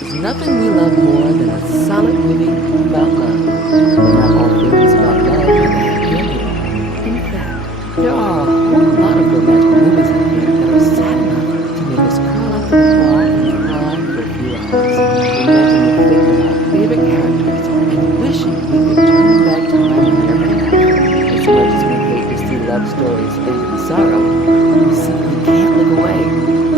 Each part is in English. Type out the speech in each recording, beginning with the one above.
There's nothing we love more than a solid movie about love. But not all films about love have a happy ending. In fact, there are a whole lot of romantic movies out there that are sad enough to make us curl up in a ball and cry for a few hours, lamenting the fate of our favorite characters and wishing we could turn back time on their behalf. As much as we hate to see love stories end in sorrow, we simply can't look away.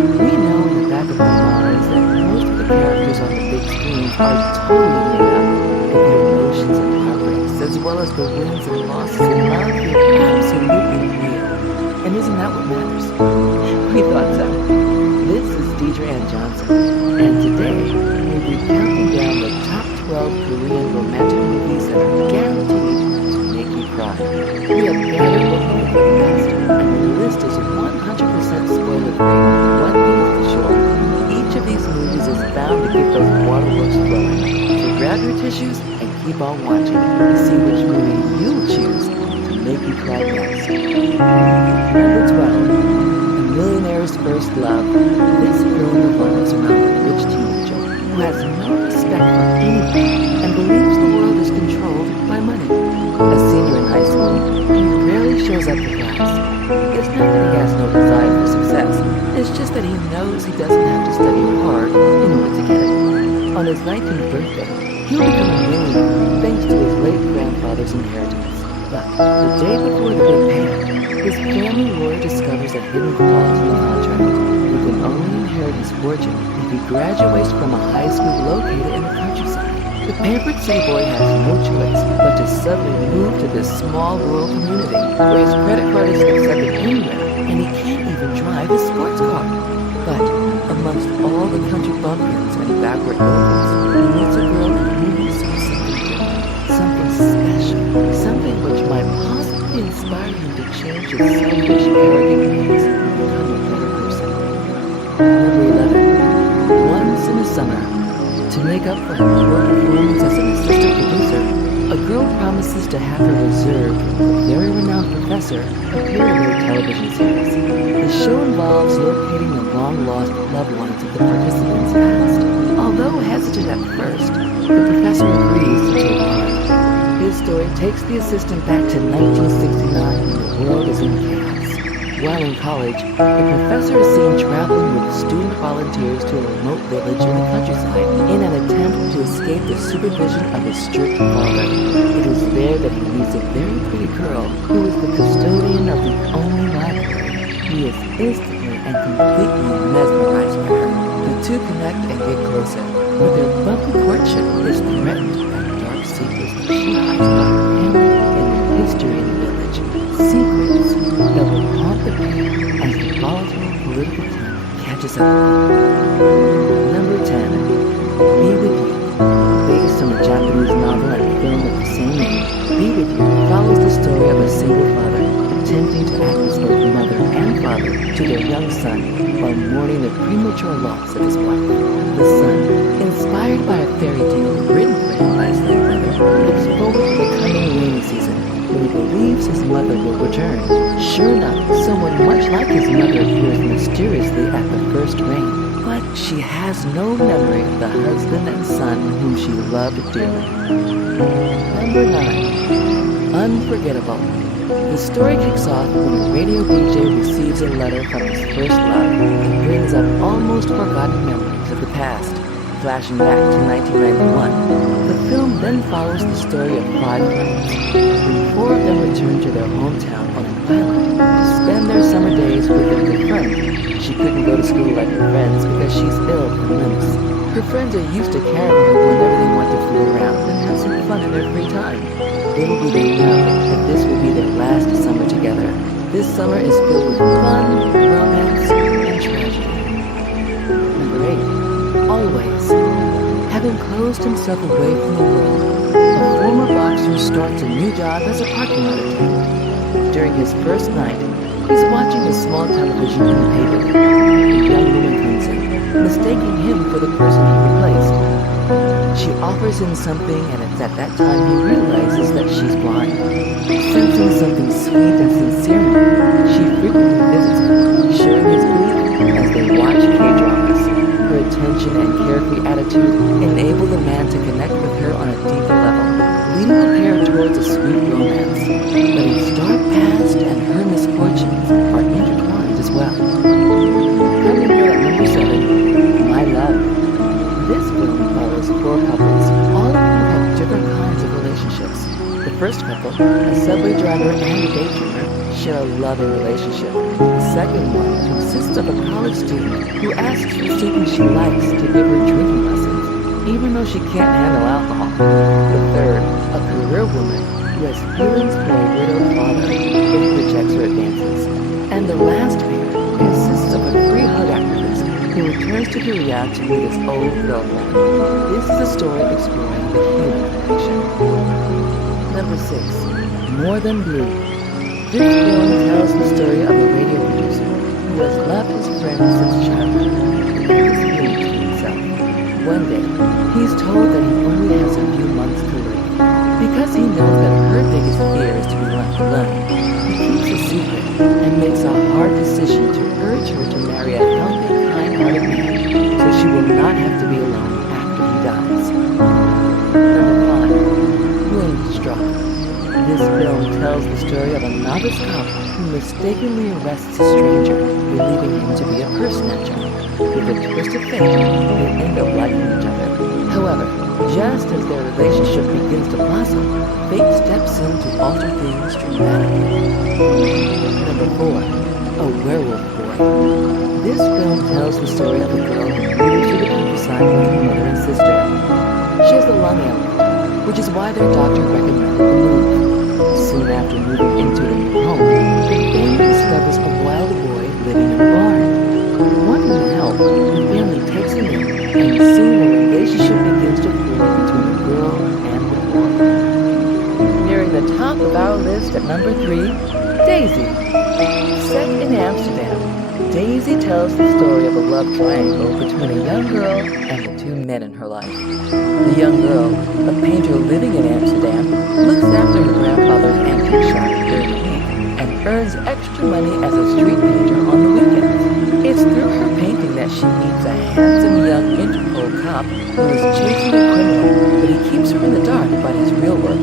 We know in the back of our minds that most of the characters on the big screens are totally made up, but the emotions and heartbreaks, as well as the wins and losses in love, feel absolutely real. And isn't that what matters? We thought so. This is Deidre Ann Johnson, and today we'll be counting down the top 12 Korean romantic movies that are guaranteed to make you cry. We have gathered what we think the best, and the list is 100% spoiler-free. One thing is for sure, each of these movies is bound to get those waterworks flowing. So grab your tissues and keep on watching to see which movie you'll choose to make you cry next. Number 12. A Millionaire's First Love. This film revolves around a rich teenager who has no respect for anything and believes the world is controlled by money. A senior in high school, he rarely shows up to class. It's not that he has no desire for success, it's just that he knows he doesn't have to study hard in order to get it. On his 19th birthday, he'll become a millionaire thanks to his late grandfather's inheritance. But the day before the big payout, his family lawyer discovers a hidden clause in the contract. He can only inherit his fortune if he graduates from a high school located in the countryside. The pampered city boy has no choice but to suddenly move to this small rural community where his credit card isn't accepted anywhere and he can't even drive his sports car. But amongst all the country bumpkins and backward locals, he meets a girl who really sees something different, something special, something which might possibly inspire him to change his selfish, arrogant ways and become a better person. Number 11. Once in a Summer. To make up for her poor performance as an assistant producer, a girl promises to have her reserved for a very renowned professor appear in their television series. The show involves locating the long-lost loved ones of the participants' past. Although hesitant at first, the professor agrees to take part. His story takes the assistant back to 1969 when the world is in chaos. While in college, the professor is seen traveling with student volunteers to a remote village in the countryside in an attempt to escape the supervision of his strict father. It is there that he meets a very pretty girl who is the custodian of the only library. He is instantly and completely mesmerized by her. The two connect and get closer, but their bumpy courtship is threatened by dark secrets that she hides about her family and their history in the village. Secrets that will haunt the pair as the volatile political team catches up with them. Number 10. Be With You. Based on a Japanese novel and film of the same name, Be With You follows the story of a single father attempting to act as both mother and father to their young son while mourning the premature loss of his wife. The son, inspired by a fairy tale written for him by his late mother, looks forward to the coming rainy season when he believes his mother will return. Sure enough, someone much like his mother appears mysteriously at the first rain, but she has no memory of the husband and son whom she loved dearly. Number 9. Unforgettable. The story kicks off when a radio DJ receives a letter from his first love and brings up almost forgotten memories of the past. Flashing back to 1991, the film then follows the story of 5 friends. When 4 of them return to their hometown on an island to spend their summer days with their good friend. She couldn't go to school like her friends because she's ill from limbs. Her friends are used to caring for her whenever they want to fool around and have some fun in their free time. Little do they know that this will be their last summer together. This summer is filled with fun, romance, and tragedy. Number 8. Always. Having closed himself away from the world, a former boxer starts a new job as a parking lot attendant. During his first night, he's watching a small television in the paper. A young woman comes in, mistaking him for the person he replaced. She offers him something, and it's at that time he realizes that she's blind. Sensing something sweet and sincere in her, she frequently visits him, sharing his grief as they watch K-dramas. Her attention and carefree attitude enable the man to connect with her on a deeper level, leading the pair towards a sweet romance. But his dark past and her misfortunes are intertwined as well. Coming in at number 7, My Love. This film follows 4 couples, all of whom have different kinds of relationships. The first couple, a subway driver and a daydreamer, share a loving relationship. The second one consists of a college student who asks the student she likes to give her drinking lessons, even though she can't handle alcohol. The third, a career woman who has feelings for a widowed father who rejects her advances. And the last pair consists of a free hug activist who returns to Korea to meet his old girlfriend. This is a story exploring the human connection. Number 6, More Than Blue. This film tells the story of a radio producer who has loved his friend since childhood and is healing to himself. One day, he's told that he only has a few months to live. Because he knows that her biggest fear is to be left alone, he keeps a secret and makes a hard decision to urge her to marry a healthy, kind-hearted man so she will not have to be alone after he dies. Number 5, Moonstruck. This film tells the story of a novice cop who mistakenly arrests a stranger, believing him to be a purse snatcher. With a twist of fate, they end up liking each other. However, just as their relationship begins to blossom, fate steps in to alter things dramatically. Number 4, A Werewolf Boy. This film tells the story of a girl who moves to the countryside with her mother and sister. She has a lung ailment, which is why their doctor recommended the move. Soon after moving into their new home, the family discovers a wild boy living in a barn. Wanting help, the family takes him in, and soon a relationship begins to form between the girl and the boy. Nearing the top of our list at number 3, Daisy. Set in Amsterdam, Daisy tells the story of a love triangle between a young girl and the 2 men in her life. The young girl, a painter living in Amsterdam, looks after her grandfather's antique shop during the week and earns extra money as a street painter on the weekends. It's through her painting that she meets a handsome young Interpol cop who is chasing a criminal, but he keeps her in the dark about his real work.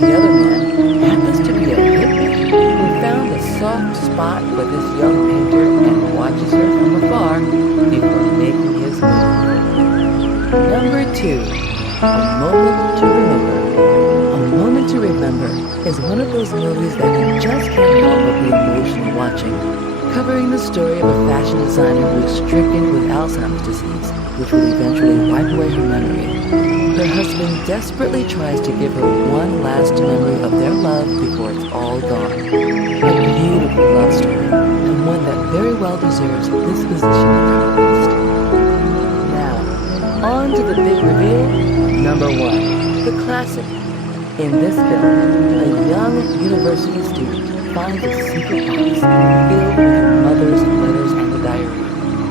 The other man happens to be a hippie who found a soft spot for this young painter and watches her from afar before making his move. Number 2, A Moment to Remember. A Moment to Remember is one of those movies that you just can't help but be emotional watching, covering the story of a fashion designer who is stricken with Alzheimer's disease, which will eventually wipe away her memory. Her husband desperately tries to give her one last memory of their love before it's all gone. A beautiful love story, and one that very well deserves this position on our list. Now, on to the big reveal. Number 1, the classic. In this film, a young university student finds a secret box filled with her mother's letters and a diary.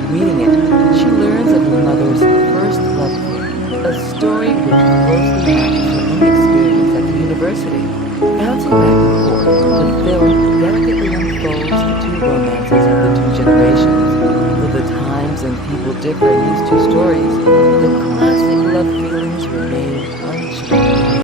Reading it, she learns of her mother's first love affair, a story which closely matches her own experience at the university. Bouncing back and forth, the film delicately unfolds the 2 romances of the 2 generations. Though the times and people differ in these 2 stories,